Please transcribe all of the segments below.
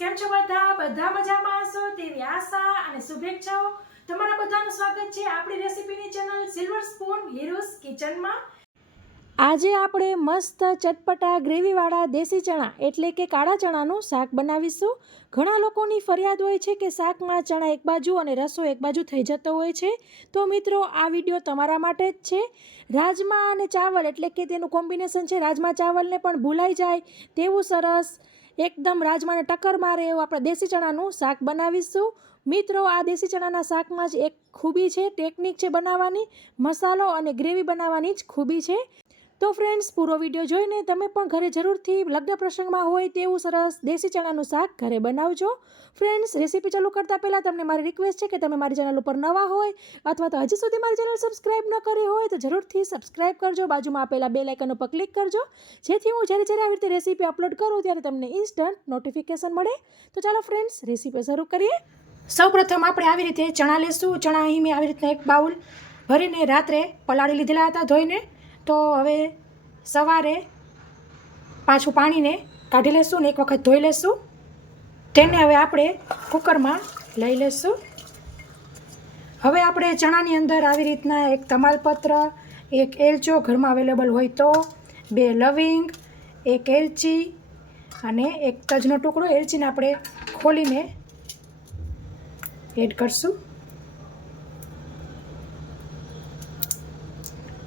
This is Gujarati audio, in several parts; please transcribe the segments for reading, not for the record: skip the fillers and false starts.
કેમ છો બધા મજામાં હશો તેવી આશા અને શુભેચ્છાઓ। તમારા બધાનું સ્વાગત છે આપણી રેસીપીની ચેનલ સિલ્વર સ્પૂન હીરોઝ કિચનમાં। આજે આપણે મસ્ત ચટપટા ગ્રેવીવાળા દેશી ચણા એટલે કે કાળા ચણાનું શાક બનાવીશું। ઘણા લોકોની ફરિયાદ હોય છે કે શાકમાં ચણા એક બાજુ અને રસો એક બાજુ થઈ જતો હોય છે, તો મિત્રો આ વિડીયો તમારા માટે જ છે। રાજમા અને ચાવલ એટલે કે તેનું કોમ્બિનેશન છે, રાજમા ચાવલને પણ ભૂલાઈ જાય તેવું સરસ એકદમ રાજમાને ટક્કર મારે એવું આપણે દેશી ચણાનું શાક બનાવીશું। મિત્રો આ દેશી ચણાના શાકમાં જ એક ખૂબી છે, ટેકનિક છે બનાવવાની, મસાલો અને ગ્રેવી બનાવવાની જ ખૂબી છે। તો ફ્રેન્ડ્સ પૂરો વિડીયો જોઈને તમે પણ ઘરે જરૂરથી લગ્ન પ્રસંગમાં હોય તેવું સરસ દેશી ચણાનું શાક ઘરે બનાવજો। ફ્રેન્ડ્સ રેસીપી ચાલુ કરતાં પહેલાં તમને મારી રિક્વેસ્ટ છે કે તમે મારી ચેનલ ઉપર નવા હોય અથવા તો હજી સુધી મારી ચેનલ સબસ્ક્રાઈબ ન કરી હોય તો જરૂરથી સબસ્ક્રાઈબ કરજો, બાજુમાં આપેલા બેલ આઇકન ઉપર ક્લિક કરજો, જેથી હું જ્યારે આવી રીતે રેસીપી અપલોડ કરું ત્યારે તમને ઇન્સ્ટન્ટ નોટિફિકેશન મળે। તો ચાલો ફ્રેન્ડ્સ રેસીપી શરૂ કરીએ। સૌપ્રથમ આપણે આવી રીતે ચણા લેશું। ચણા અહીં મેં આવી રીતના એક બાઉલ ભરીને રાત્રે પલાળી લીધેલા હતા ધોઈને, તો હવે સવારે પાછું પાણીને કાઢી લેશું ને એક વખત ધોઈ લેશું। તેને હવે આપણે કુકરમાં લઈ લેશું। હવે આપણે ચણાની અંદર આવી રીતના એક તમાલપત્ર, એક એલચો ઘરમાં અવેલેબલ હોય તો, 2 લવિંગ, એક એલચી અને એક તજનો ટુકડો, એલચીને આપણે ખોલીને એડ કરશું।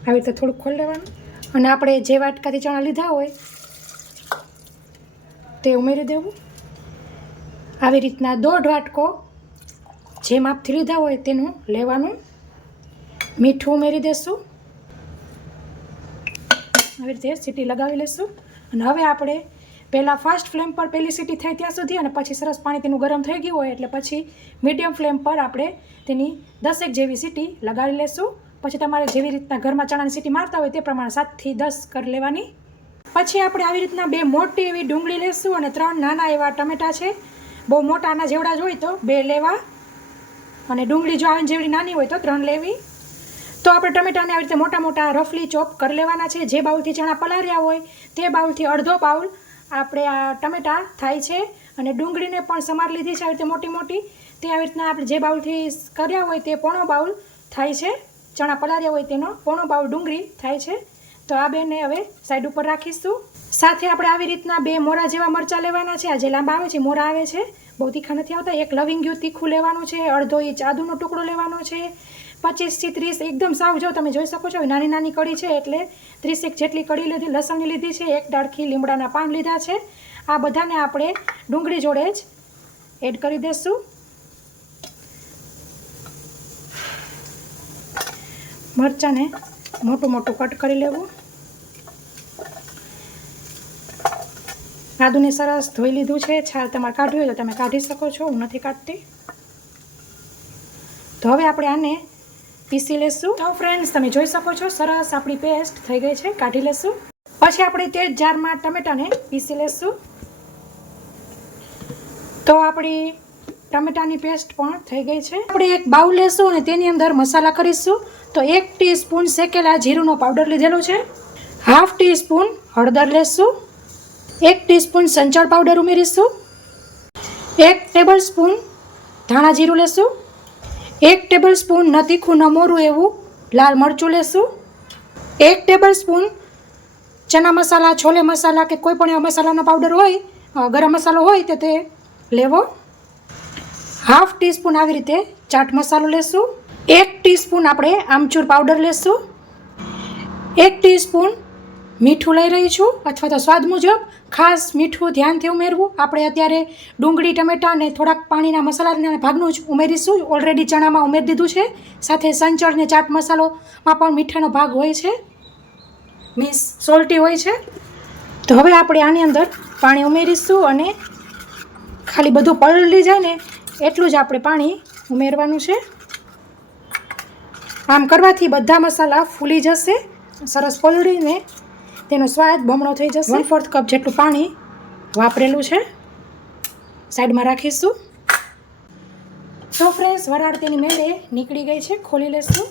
આવી રીતે થોડુંક ખોલી લેવાનું અને આપણે જે વાટકાથી ચણા લીધા હોય તે ઉમેરી દેવું। આવી રીતના 1.5 વાટકો જે માપથી લીધા હોય તેનું લેવાનું। મીઠું ઉમેરી દેશું, આવી રીતે સીટી લગાવી લેશું અને હવે આપણે પહેલાં ફાસ્ટ ફ્લેમ પર પહેલી સીટી થાય ત્યાં સુધી અને પછી સરસ પાણી તેનું ગરમ થઈ ગયું હોય એટલે પછી મીડિયમ ફ્લેમ પર આપણે તેની 10 જેવી સીટી લગાવી લેશું। પછી તમારે જેવી રીતના ઘરમાં ચણાની સીટી મારતા હોય તે પ્રમાણે 7 થી 10 કરી લેવાની। પછી આપણે આવી રીતના 2 મોટી એવી ડુંગળી લેશું અને 3 નાના એવા ટમેટાં છે, બહુ મોટા આના જેવડા જ હોય તો 2 લેવા અને ડુંગળી જો આની જેવડી નાની હોય તો 3 લેવી। તો આપણે ટમેટાને આવી રીતે મોટા મોટા રફલી ચોપ કરી લેવાના છે। જે બાઉલથી ચણા પલાળ્યા હોય તે બાઉલથી અડધો બાઉલ આપણે આ ટમેટાં થાય છે અને ડુંગળીને પણ સમાર લીધી છે આવી રીતે મોટી મોટી, તે આવી રીતના આપણે જે બાઉલથી કર્યા હોય તે પોણો બાઉલ થાય છે, ચણા પલાળ્યા હોય તેનો પોણો બાઉલ ડુંગળી થાય છે। તો આ બેને હવે સાઈડ ઉપર રાખીશું। સાથે આપણે આવી રીતના 2 મોરા જેવા મરચાં લેવાના છે, આ જે લાંબા આવે છે મોરા આવે છે, બહુ તીખા નથી આવતા। એક લવિંગિયું તીખું લેવાનું છે, અડધો ઇંચ આદુનો ટુકડો લેવાનો છે, 25 થી 30 એકદમ સાવ જો તમે જોઈ શકો છો નાની નાની કળી છે એટલે 30 જેટલી કળી લીધી, લસણની લીધી છે, એક ડાળખી લીમડાના પાન લીધા છે। આ બધાને આપણે ડુંગળી જોડે જ એડ કરી દઈશું। મરચાંને મોટું મોટું કટ કરી લેવું। આદુને સરસ ધોઈ લીધું છે, છાલ તમારે કાઢવી હોય તો તમે કાઢી શકો છો, હું નથી કાઢતી। તો હવે આપણે આને પીસી લેશું। તો ફ્રેન્ડ્સ તમે જોઈ શકો છો સરસ આપણી પેસ્ટ થઈ ગઈ છે, કાઢી લેશું। પછી આપણે તે જ જારમાં ટમેટાને પીસી લેશું। તો આપણી ટમેટાની પેસ્ટ પણ થઈ ગઈ છે। આપણે એક બાઉલ લેશું અને તેની અંદર મસાલા કરીશું। તો 1 ટીસ્પૂન શેકેલા જીરુંનો પાવડર લીધેલો છે, 1/2 ટીસ્પૂન હળદર લેશું, 1 ટીસ્પૂન સંચળ પાવડર ઉમેરીશું, 1 ટેબલસ્પૂન ધાણા જીરું લેશું, 1 ટેબલસ્પૂન ન તીખું ન મોરું એવું લાલ મરચું લેશું, 1 ટેબલસ્પૂન ચના મસાલા, છોલે મસાલા કે કોઈ પણ એવા મસાલાનો પાવડર હોય, ગરમ મસાલો હોય તો તે લેવો, 1/2 ટીસ્પૂન આવી રીતે ચાટ મસાલો લેશું, 1 ટીસ્પૂન આપણે આમચૂર પાવડર લેશું, 1 ટીસ્પૂન મીઠું લઈ રહી છું અથવા તો સ્વાદ મુજબ, ખાસ મીઠું ધ્યાનથી ઉમેરવું। આપણે અત્યારે ડુંગળી, ટમેટાં અને થોડાક પાણીના મસાલાના ભાગનું જ ઉમેરીશું, ઓલરેડી ચણામાં ઉમેરી દીધું છે। સાથે સંચળ ને ચાટ મસાલોમાં પણ મીઠાનો ભાગ હોય છે, મીન્સ સોલ્ટી હોય છે। તો હવે આપણે આની અંદર પાણી ઉમેરીશું અને ખાલી બધું પલળી જાય ને એટલું જ આપણે પાણી ઉમેરવાનું છે। આમ કરવાથી બધા મસાલા ફૂલી જશે, સરસ પલળીને તેનો સ્વાદ બમણો થઈ જશે। 1/4 કપ જેટલું પાણી વાપરેલું છે, સાઈડમાં રાખીશું। તો ફ્રેન્ડ્સ વરાળ તેની મેળે નીકળી ગઈ છે, ખોલી લેશું,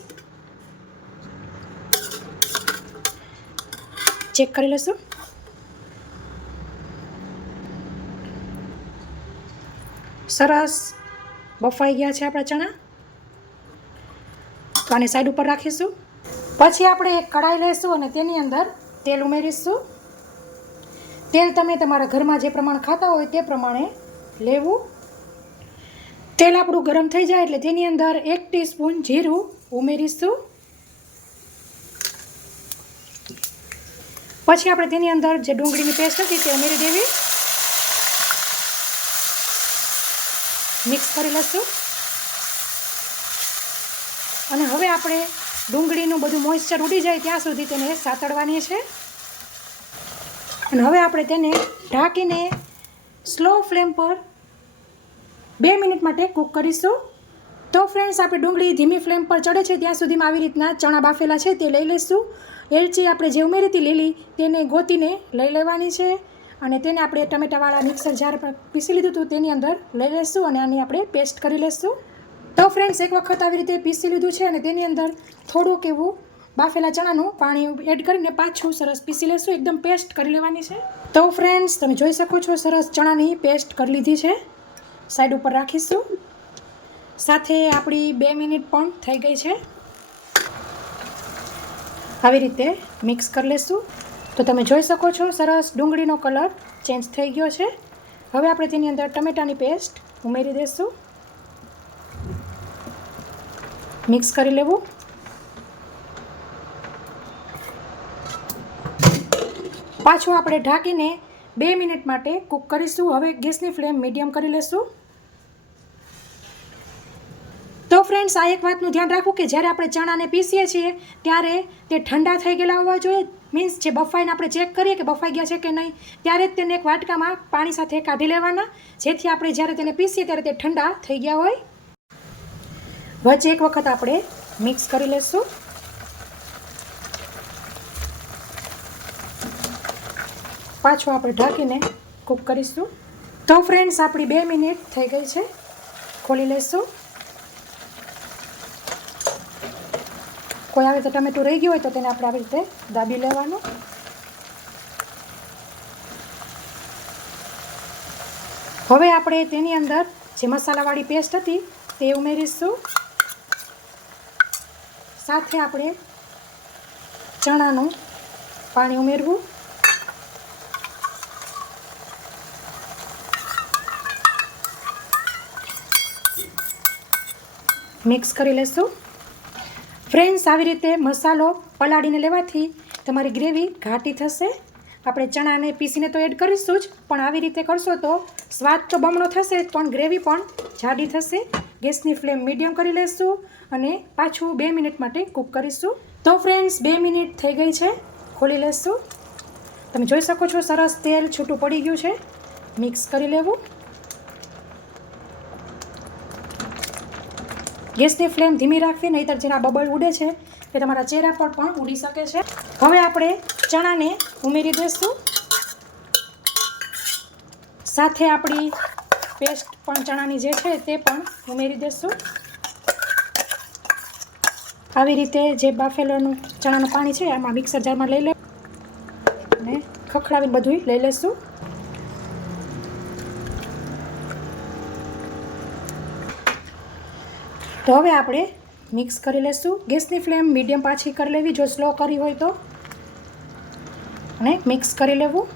ચેક કરી લેશું। સરસ બફાઈ ગયા છે આપણા ચણા. તો આને સાઈડ ઉપર રાખીશું. પછી આપણે એક કઢાઈ લઈશું અને તેની અંદર તેલ ઉમેરીશું. તેલ તમે તમારા ઘરમાં જે પ્રમાણે ખાતા હોય તે પ્રમાણે લેવું. તેલ આપણું ગરમ થઈ જાય એટલે તેની અંદર 1 ટીસ્પૂન જીરું ઉમેરીશું. પછી આપણે તેની અંદર જે ડુંગળીની પેસ્ટ હતી તે ઉમેરી દેવી. મિક્સ કરી લઈશું. અને હવે આપણે ડુંગળીનું બધું મોઇસ્ચર ઉડી જાય ત્યાં સુધી તેને સાતળવાની છે. અને હવે આપણે તેને ઢાંકીને સ્લો ફ્લેમ પર 2 મિનિટ માટે કૂક કરીશું. તો ફ્રેન્ડ્સ, આપણે ડુંગળી ધીમી ફ્લેમ પર ચડે છે ત્યાં સુધીમાં આવી રીતના ચણા બાફેલા છે તે લઈ લઈશું. એલચી આપણે જે ઉમેરી હતી લીલી તેને ગોતીને લઈ લેવાની છે. અને તેને આપણે ટમેટાવાળા મિક્સર જાર પર પીસી લીધું હતું તેની અંદર લઈ લઈશું અને આની આપણે પેસ્ટ કરી લઈશું. તો ફ્રેન્ડ્સ, એક વખત આવી રીતે પીસી લીધું છે અને તેની અંદર થોડુંક એવું બાફેલા ચણાનું પાણી એડ કરીને પાછું સરસ પીસી લઈશું. એકદમ પેસ્ટ કરી લેવાની છે. તો ફ્રેન્ડ્સ, તમે જોઈ શકો છો સરસ ચણાની પેસ્ટ કરી લીધી છે. સાઈડ ઉપર રાખીશું. સાથે આપણી 2 મિનિટ પણ થઈ ગઈ છે. આવી રીતે મિક્સ કરી લઈશું. તો તમે જોઈ શકો છો સરસ ડુંગળીનો કલર ચેન્જ થઈ ગયો છે. હવે આપણે તેની અંદર ટમેટાની પેસ્ટ ઉમેરી દઈશું. મિક્સ કરી લેવું. પાછું આપણે ઢાંકીને 2 મિનિટ માટે કૂક કરીશું. હવે ગેસની ફ્લેમ મીડિયમ કરી લઈશું. તો ફ્રેન્ડ્સ, આ એક વાતનું ધ્યાન રાખવું કે જ્યારે આપણે ચણાને પીસીએ છીએ ત્યારે તે ઠંડા થઈ ગયેલા હોવા જોઈએ. મીન્સ જે બફાઈને આપણે ચેક કરીએ કે બફાઈ ગયા છે કે નહીં, ત્યારે જ તેને એક વાટકામાં પાણી સાથે કાઢી લેવાના, જેથી આપણે જ્યારે તેને પીસીએ ત્યારે તે ઠંડા થઈ ગયા હોય. વચ્ચે એક વખત આપણે મિક્સ કરી લઈશું. પાછું આપણે ઢાંકીને કૂક કરીશું. તો ફ્રેન્ડ્સ, આપણી 2 મિનિટ થઈ ગઈ છે. ખોલી લઈશું. કોઈ આવે તો ટમેટું રહી ગયું હોય તો તેને આપણે આવી રીતે દાબી લેવાનું. હવે આપણે તેની અંદર જે મસાલાવાળી પેસ્ટ હતી તે ઉમેરીશું. સાથે આપણે ચણાનું પાણી ઉમેરવું. મિક્સ કરી લઈશું. ફ્રેન્ડ્સ, આવી રીતે મસાલો પલાળીને લેવાથી તમારી ગ્રેવી ઘાટી થશે. આપણે ચણાને પીસીને તો એડ કરીશું જ, પણ આવી રીતે કરશો તો સ્વાદ તો બમણો થશે પણ ગ્રેવી પણ જાડી થશે. ગેસની ફ્લેમ મીડિયમ કરી લઈશું અને પાછું 2 મિનિટ માટે કૂક કરીશું. તો ફ્રેન્ડ્સ, 2 મિનિટ થઈ ગઈ છે. ખોલી લઈશું. તમે જોઈ શકો છો સરસ તેલ છૂટું પડી ગયું છે. મિક્સ કરી લેવું. ગેસની ફ્લેમ ધીમી રાખવી, નહીંતર જેના બબલ ઉડે છે તે તમારા ચહેરા પર પણ ઉડી શકે છે. હવે આપણે ચણાને ઉમેરી દઈશું. સાથે આપણી પેસ્ટ પણ ચણાની જે છે તે પણ ઉમેરી દઈશું. આવી રીતે જે બાફેલાનું ચણાનું પાણી છે આમાં મિક્સર જારમાં લઈ લે અને ખખડાવીને બધું લઈ લઈશું. તો હવે આપણે મિક્સ કરી લઈશું. ગેસની ફ્લેમ મીડિયમ પાછી કરી લેવી, જો સ્લો કરી હોય તો, અને મિક્સ કરી લેવું.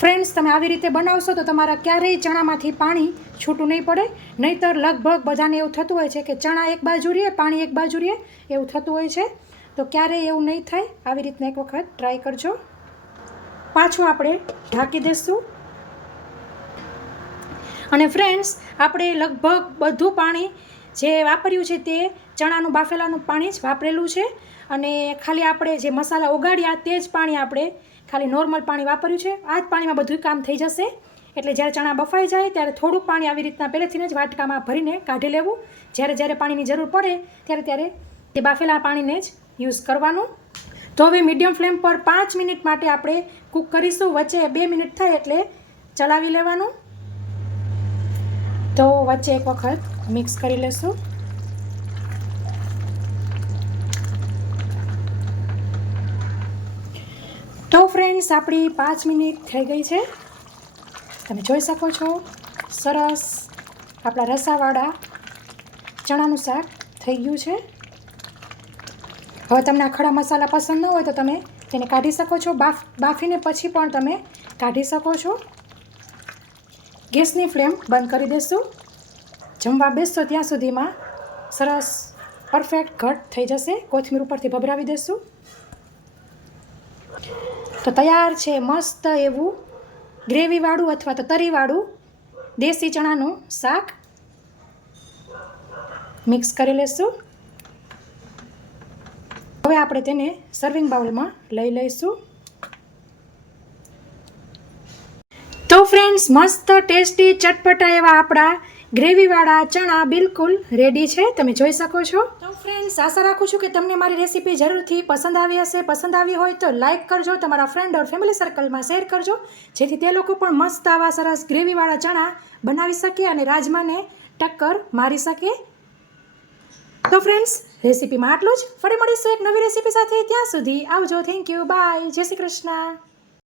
ફ્રેન્ડ્સ, તમે આવી રીતે બનાવશો તો તમારા ક્યારેય ચણામાંથી પાણી છૂટું નહીં પડે. નહીંતર લગભગ બધાને એવું થતું હોય છે કે ચણા એક બાજુ રહે, પાણી એક બાજુ રહે, એવું થતું હોય છે. તો ક્યારેય એવું નહીં થાય. આવી રીતના એક વખત ટ્રાય કરજો. પાછું આપણે ઢાંકી દઈશું. અને ફ્રેન્ડ્સ, આપણે લગભગ બધું પાણી જે વાપર્યું છે તે ચણાનું બાફેલાનું પાણી જ વાપરેલું છે. અને ખાલી આપણે જે મસાલા ઓગાળ્યા તે જ પાણી આપણે ખાલી નોર્મલ પાણી વાપર્યું છે. આ જ પાણીમાં બધું કામ થઈ જશે. એટલે જ્યારે ચણા બફાઈ જાય ત્યારે થોડુંક પાણી આવી રીતના પહેલેથી જ વાટકામાં ભરીને કાઢી લેવું. જ્યારે પાણીની જરૂર પડે ત્યારે તે બાફેલા પાણીને જ યુઝ કરવાનું. તો હવે મીડિયમ ફ્લેમ પર 5 મિનિટ માટે આપણે કૂક કરીશું. વચ્ચે 2 મિનિટ થાય એટલે ચલાવી લેવાનું. તો વચ્ચે એક વખત મિક્સ કરી લેશું. તો ફ્રેન્ડ્સ, આપણી 5 મિનિટ થઈ ગઈ છે. તમે જોઈ શકો છો સરસ આપણા રસાવાળા ચણાનું શાક થઈ ગયું છે. હવે તમને આ ખડા મસાલા પસંદ ન હોય તો તમે તેને કાઢી શકો છો. બાફીને પછી પણ તમે કાઢી શકો છો. ગેસની ફ્લેમ બંધ કરી દેશું. જમવા બેસશો ત્યાં સુધીમાં સરસ પરફેક્ટ ઘટ થઈ જશે. કોથમીર ઉપરથી ભભરાવી દેશું. તો તૈયાર છે મસ્ત એવું ગ્રેવીવાળું અથવા તો તરીવાળું દેશી ચણાનું શાક. મિક્સ કરી લેશું. હવે આપણે તેને સર્વિંગ બાઉલમાં લઈ લઈશું. તો ફ્રેન્ડ્સ, મસ્ત ટેસ્ટી ચટપટા એવા આપણા ગ્રેવીવાળા ચણા બિલકુલ રેડી છે. તમે જોઈ શકો છો. તો ફ્રેન્ડ્સ, આશા રાખું છું કે તમને મારી રેસીપી જરૂરથી પસંદ આવી હશે. પસંદ આવી હોય તો લાઇક કરજો, તમારા ફ્રેન્ડ ઓર ફેમિલી સર્કલમાં શેર કરજો, જેથી તે લોકો પણ મસ્ત આવા સરસ ગ્રેવીવાળા ચણા બનાવી શકે અને રાજમાને ટક્કર મારી શકે. તો ફ્રેન્ડ્સ, રેસીપીમાં આટલું જ. ફરી મળીશું એક નવી રેસીપી સાથે. ત્યાં સુધી આવજો. Thank you. બાય. જય શ્રી કૃષ્ણ.